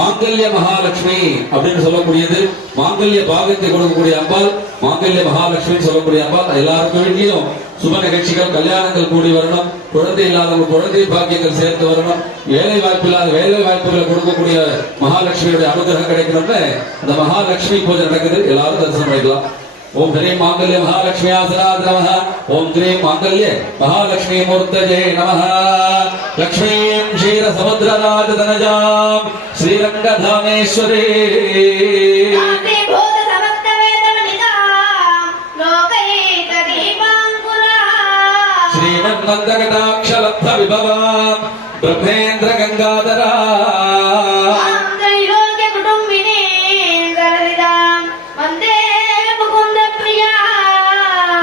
மாங்கல்ய மகாலட்சுமி அப்படின்னு சொல்லக்கூடியது. மாங்கல்ய பாகத்தை கொடுக்கக்கூடிய அம்பாள் மாங்கல்ய மகாலட்சுமி சொல்லக்கூடிய அம்பாள். எல்லாருக்கும் வேண்டியும் சுப நிகழ்ச்சிகள், கல்யாணங்கள் கூடி வரணும். குழந்தை இல்லாதவங்க குழந்தை பாக்கியங்கள் சேர்த்து வரணும். வேலை வாய்ப்பு இல்லாத வேலை வாய்ப்புகளை கொடுக்கக்கூடிய மகாலட்சுமியுடைய அனுகிரகம் கிடைக்கணும்னு அந்த மகாலட்சுமி பூஜை நடக்குது. எல்லாரும் தரிசனம் பண்ணிக்கலாம். ओम ह्रीं मांगल्य महालक्ष्मी आसनाद नमः. ओम क्रीं मांगल्य महालक्ष्मी मूर्तये नमः. लक्ष्मीं क्षीर समुद्रराजतनजां श्रीरंगधामेश्वरी श्रीमन्मन्दकटाक्षलब्ध विभवां ब्रह्मेन्द्र गंगाधरा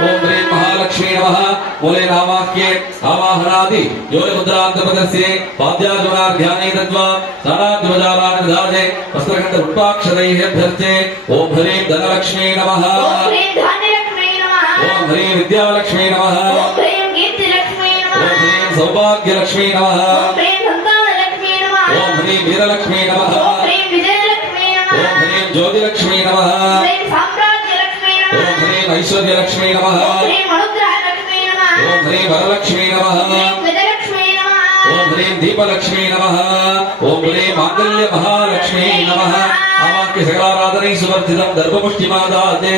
ओम ह्रीं महालक्ष्मी नमः. मूले नामाख्ये आवाहनादि योनिमुद्रान्तपदस्ये पाद्याजुनार्ध्यानि दत्वा साराद्वजालानि ददाते वस्त्रखण्ड पुष्पाक्षरैः अभ्यर्चे. ओम ह्रीं धनलक्ष्मी नमः. ओम ह्रीं विद्यालक्ष्मी नमः. ओम ह्रीं सौभाग्यलक्ष्मी नमः. ओम ह्रीं वीरलक्ष्मी नमः. ओम ह्रीं ज्योतिलक्ष्मी नमः. ओम ह्रीं ऐश्वर्यलक्ष्मी नमः. ओम ह्रीं वरलक्ष्मी नमः. ओम ह्रीं दीपलक्ष्मी नमः. ओम ह्रीं मांगल्य महालक्ष्मी नमः. आवाक्य सकलाराधनै सुवर्धितं दर्भपुष्टिमादाते.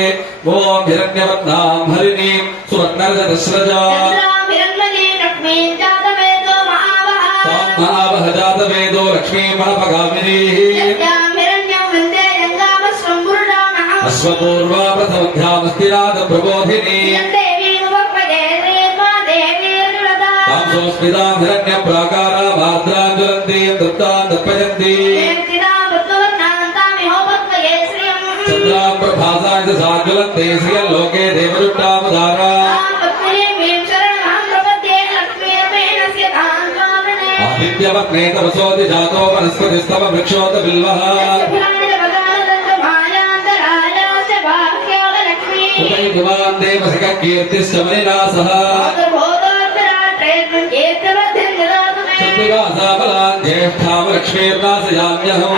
ओम हिरण्यवर्णां हरिणीं सुवर्णरजतस्रजां महावहजातवेदो लक्ष्मीं महपगामिनीः अश्वपूर्वा प्रथमध्यामस्तिनाद प्रबोधिनी तांसोस्मितां हिरण्यप्राकारा माद्रां ज्वलन्तीं दत्तां दर्पयन्ती चन्द्रां प्रभासां च सा ज्वलन्ते श्रियल्लोके देवजुट्टामधारा आदित्यवक्ने तपसोऽधि जातो वनस्पतिस्तव वृक्षोत बिल्वः उदयदिवां देवसख कीर्तिश्च मणिनासः शत्रुवासाबलां ज्येष्ठां लक्ष्मीर्नाशयाम्यहम्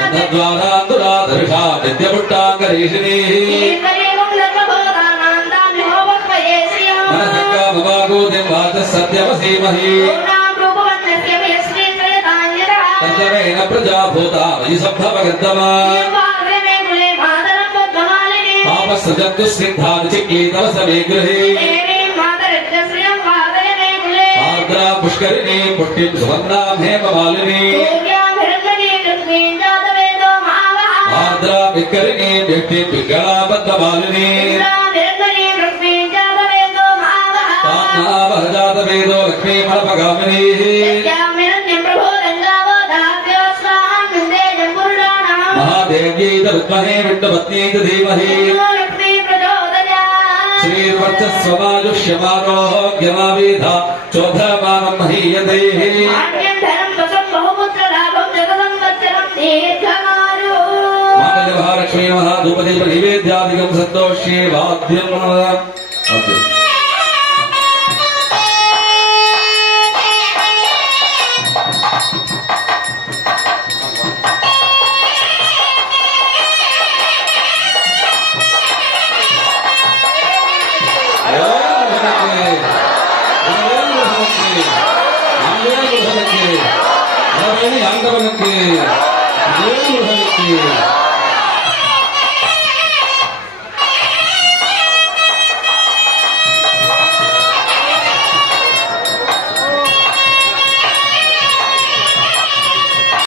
गन्धद्वारान्दुराधर्षा नित्यपुट्टाङ्गरीषिणीः मनसङ्गामवागोदिं वाचः सत्यवसीमहि तत्त्वेन प्रजाभूता मयि सम्भवगर्दमा पापसृजन्तु स्निग्धादिचिक्लीतव समे गृहे आर्द्रा पुष्करिणी पुष्टिं सुवर्णां हेममालिनी आर्द्रा विकरिणी व्यक्तिं पिङ्गलाबद्धमालिनी तान्नावहजातवेदो लक्ष्मीमणपगामिनीः महादेव्यै च विद्महे विष्णुपत्न्यै च धीमहि श्रीर्वर्चस्वमायुष्यमारोग्यमावेधा चोधमानं महीयते मांगल्य महालक्ष्मी नमः. धूपदीप नैवेद्यादिकं सन्तोष्ये वाद्यं ஆண்டவனுக்கு